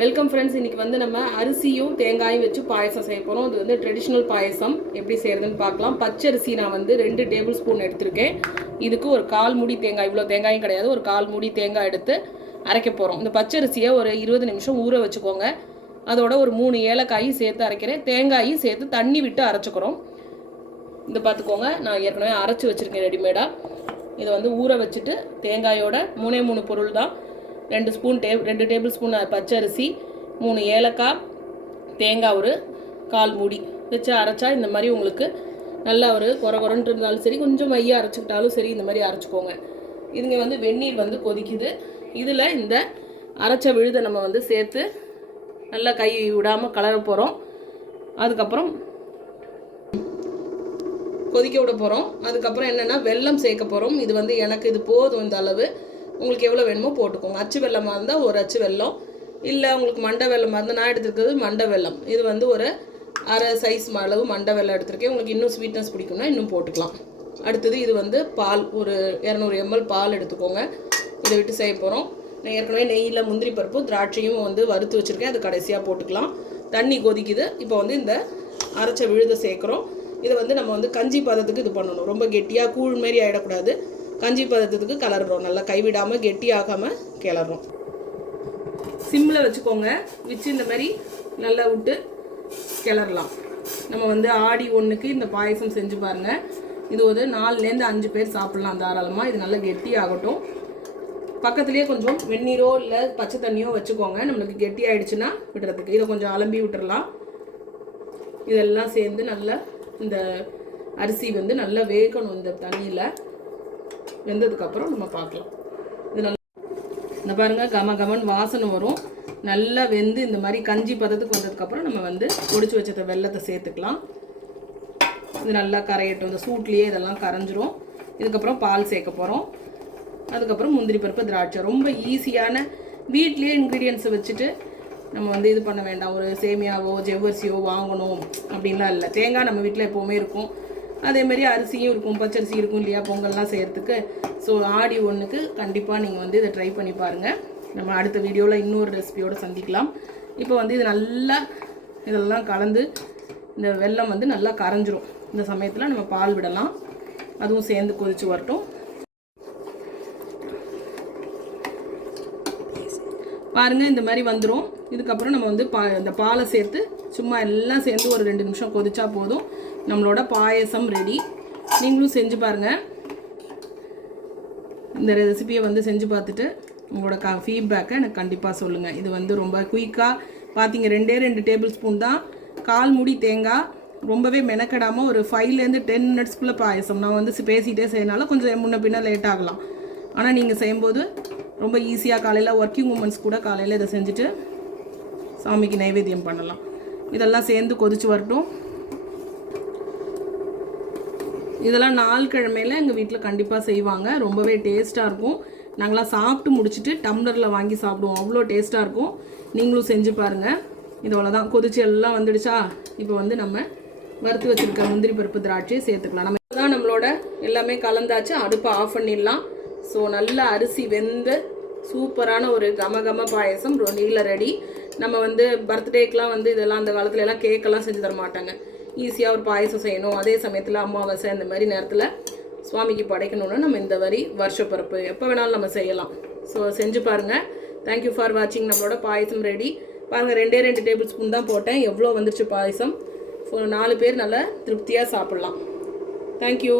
Welcome friends. இன்றைக்கி வந்து நம்ம அரிசியும் தேங்காயும் வச்சு பாயசம் செய்ய போகிறோம். இது வந்து ட்ரெடிஷ்னல் பாயசம் எப்படி செய்கிறதுன்னு பார்க்கலாம். பச்சரிசி நான் வந்து 2 டேபிள் ஸ்பூன் எடுத்திருக்கேன். இதுக்கு ஒரு 1/4 மூடி தேங்காய், இவ்வளோ தேங்காயும் கிடையாது, ஒரு 1/4 மூடி தேங்காய் எடுத்து அரைக்க போகிறோம். இந்த பச்சரிசியை ஒரு 20 நிமிஷம் ஊற வச்சுக்கோங்க. அதோட ஒரு 3 ஏலக்காயும் சேர்த்து அரைக்கிறேன். தேங்காயும் சேர்த்து தண்ணி விட்டு அரைச்சிக்கிறோம். இந்த பார்த்துக்கோங்க, நான் ஏற்கனவே அரைச்சி வச்சுருக்கேன் ரெடிமேடாக. இதை வந்து ஊற வச்சுட்டு தேங்காயோட 3 பொருள் தான். 2 டேபிள் ஸ்பூன் பச்சரிசி, 3 ஏலக்காய், தேங்காய் ஒரு 1/4 மூடி வச்சு அரைச்சா இந்த மாதிரி உங்களுக்கு நல்லா ஒரு குறகுறன்ட்டு இருந்தாலும் சரி, கொஞ்சம் மையாக அரைச்சிக்கிட்டாலும் சரி, இந்த மாதிரி அரைச்சிக்கோங்க. இதுங்க வந்து வெந்நீர் வந்து கொதிக்குது. இதில் இந்த அரைச்ச விழுதை நம்ம வந்து சேர்த்து நல்லா கை விடாமல் கலர போகிறோம். அதுக்கப்புறம் கொதிக்க விட போகிறோம். அதுக்கப்புறம் என்னென்னா வெல்லம் சேர்க்க போகிறோம். இது வந்து எனக்கு இது போதும், இந்த அளவு. உங்களுக்கு எவ்வளோ வேணுமோ போட்டுக்கோங்க. அச்சு வெல்லமாக இருந்தால் ஒரு அச்சு வெல்லம், இல்லை உங்களுக்கு மண்டை வெல்லமாக இருந்தால், நான் எடுத்துருக்கிறது மண்டை வெல்லம். இது வந்து ஒரு அரை சைஸ் அளவு மண்டை வெல்லம் எடுத்திருக்கேன். உங்களுக்கு இன்னும் ஸ்வீட்னஸ் பிடிக்கும்னா இன்னும் போட்டுக்கலாம். அடுத்தது இது வந்து பால், ஒரு 200 ml பால் எடுத்துக்கோங்க. இதை விட்டு செய்ய போகிறோம். நான் ஏற்கனவே நெய்யில் முந்திரி பருப்பு திராட்சையும் வந்து வறுத்து வச்சுருக்கேன். அது கடைசியாக போட்டுக்கலாம். தண்ணி கொதிக்குது. இப்போ வந்து இந்த அரைச்ச விழுதை சேர்க்குறோம். இதை வந்து நம்ம வந்து கஞ்சி பதத்துக்கு இது பண்ணணும். ரொம்ப கெட்டியாக கூழ் மாரி ஆகிடக்கூடாது. கஞ்சி பதத்துக்கு கலர்றோம். நல்லா கைவிடாமல் கெட்டி ஆகாமல் கிளறோம். சிம்மில் வச்சுக்கோங்க. வச்சு இந்த மாதிரி நல்லா விட்டு கிளறலாம். நம்ம வந்து ஆடி 1க்கு இந்த பாயசம் செஞ்சு பாருங்கள். இது ஒரு 4லேருந்து 5 பேர் சாப்பிட்லாம் தாராளமாக. இது நல்லா கெட்டி ஆகட்டும். பக்கத்துலேயே கொஞ்சம் வெந்நீரோ இல்லை பச்சை தண்ணியோ வச்சுக்கோங்க. நம்மளுக்கு கெட்டி ஆகிடுச்சுன்னா விடுறதுக்கு. இதை கொஞ்சம் அலம்பி விட்டுறலாம். இதெல்லாம் சேர்ந்து நல்லா இந்த அரிசி வந்து நல்லா வேகணும். இந்த தண்ணியில் வெந்ததுக்கப்புறம் நம்ம பார்க்கலாம். இது நல்லா இந்த பாருங்கள், கமன் வாசனை வரும். நல்லா வெந்து இந்த மாதிரி கஞ்சி பதத்துக்கு வந்ததுக்கப்புறம் நம்ம வந்து பொடிச்சு வச்ச வெல்லத்தை சேர்த்துக்கலாம். இது நல்லா கரையட்டும். இந்த சூட்லேயே இதெல்லாம் கரைஞ்சிரும். இதுக்கப்புறம் பால் சேர்க்க போகிறோம். அதுக்கப்புறம் முந்திரி பருப்பு, திராட்சை. ரொம்ப ஈஸியான வீட்லேயே இன்க்ரீடியன்ஸை வச்சுட்டு நம்ம வந்து இது பண்ண வேண்டாம். ஒரு சேமியாவோ ஜவ்வரிசியோ வாங்கணும் அப்படின்லாம் இல்லை. தேங்காய் நம்ம வீட்டில் எப்போவுமே இருக்கும். அதேமாதிரி அரிசியும் இருக்கும், பச்சரிசி இருக்கும் இல்லையா, பொங்கல்லாம் செய்கிறதுக்கு. ஸோ ஆடி 1க்கு கண்டிப்பாக நீங்கள் வந்து இதை ட்ரை பண்ணி பாருங்கள். நம்ம அடுத்த வீடியோவில் இன்னொரு ரெசிபியோடு சந்திக்கலாம். இப்போ வந்து இது நல்லா இதெல்லாம் கலந்து இந்த வெல்லம் வந்து நல்லா கரைஞ்சிரும். இந்த சமயத்தில் நம்ம பால் விடலாம். அதுவும் சேர்ந்து கொதிச்சு வரட்டும். பாருங்கள், இந்த மாதிரி வந்துடும். இதுக்கப்புறம் நம்ம வந்து இந்த பாலை சேர்த்து சும்மா எல்லாம் சேர்ந்து ஒரு 2 நிமிஷம் கொதிச்சா போதும். நம்மளோட பாயசம் ரெடி. நீங்களும் செஞ்சு பாருங்கள். இந்த ரெசிபியை வந்து செஞ்சு பார்த்துட்டு உங்களோட ஃபீட்பேக்கை எனக்கு கண்டிப்பாக சொல்லுங்கள். இது வந்து ரொம்ப குயிக்காக பார்த்தீங்க. 2 டேபிள் ஸ்பூன் தான், 1/4 மூடி தேங்காய். ரொம்பவே மெனக்கடாமல் ஒரு 5லேருந்து 10 மினிட்ஸ்க்குள்ளே பாயசம். நான் வந்து பேசிகிட்டே செய்யனால கொஞ்சம் முன்ன பின்ன லேட் ஆகலாம். ஆனால் நீங்கள் செய்யும்போது ரொம்ப ஈஸியாக காலையில் ஒர்க்கிங் உமன்ஸ் கூட காலையில் இதை செஞ்சுட்டு சாமிக்கு நைவேத்தியம் பண்ணலாம். இதெல்லாம் சேர்ந்து கொதிச்சு வரட்டும். இதெல்லாம் நாள்கிழமையில் எங்கள் வீட்டில் கண்டிப்பாக செய்வாங்க. ரொம்பவே டேஸ்ட்டாக இருக்கும். நாங்களாம் சாப்பிட்டு முடிச்சுட்டு டம்ளரில் வாங்கி சாப்பிடுவோம். அவ்வளோ டேஸ்ட்டாக இருக்கும். நீங்களும் செஞ்சு பாருங்கள். இதோட தான் கொதிச்சு எல்லாம் வந்துடுச்சா. இப்போ வந்து நம்ம வறுத்து வச்சுருக்க முந்திரி பருப்பு திராட்சையை சேர்த்துக்கலாம். நம்ம தான் நம்மளோட எல்லாமே கலந்தாச்சு. அடுப்பை ஆஃப் பண்ணிடலாம். ஸோ நல்ல அரிசி வெந்து சூப்பரான ஒரு கம பாயசம் நெய்யில் ரெடி. நம்ம வந்து பர்த்டேக்கெலாம் வந்து இதெல்லாம் அந்த காலத்துல எல்லாம் கேக்கெல்லாம் செஞ்சு தர மாட்டாங்க. ஈஸியாக ஒரு பாயசம் செய்யணும், அதே சமயத்தில் அமாவாசை இந்த மாதிரி நேரத்தில் சுவாமிக்கு படைக்கணும்னு நம்ம இந்த மாதிரி வருஷப்பருப்பு எப்போ வேணாலும் நம்ம செய்யலாம். ஸோ செஞ்சு பாருங்கள். தேங்க்யூ ஃபார் வாட்சிங். நம்மளோட பாயசம் ரெடி. பாருங்கள், 2 டேபிள் ஸ்பூன் தான் போட்டேன். எவ்வளோ வந்துருச்சு பாயசம். ஸோ 4 பேர் நல்லா திருப்தியாக சாப்பிட்லாம். தேங்க்யூ.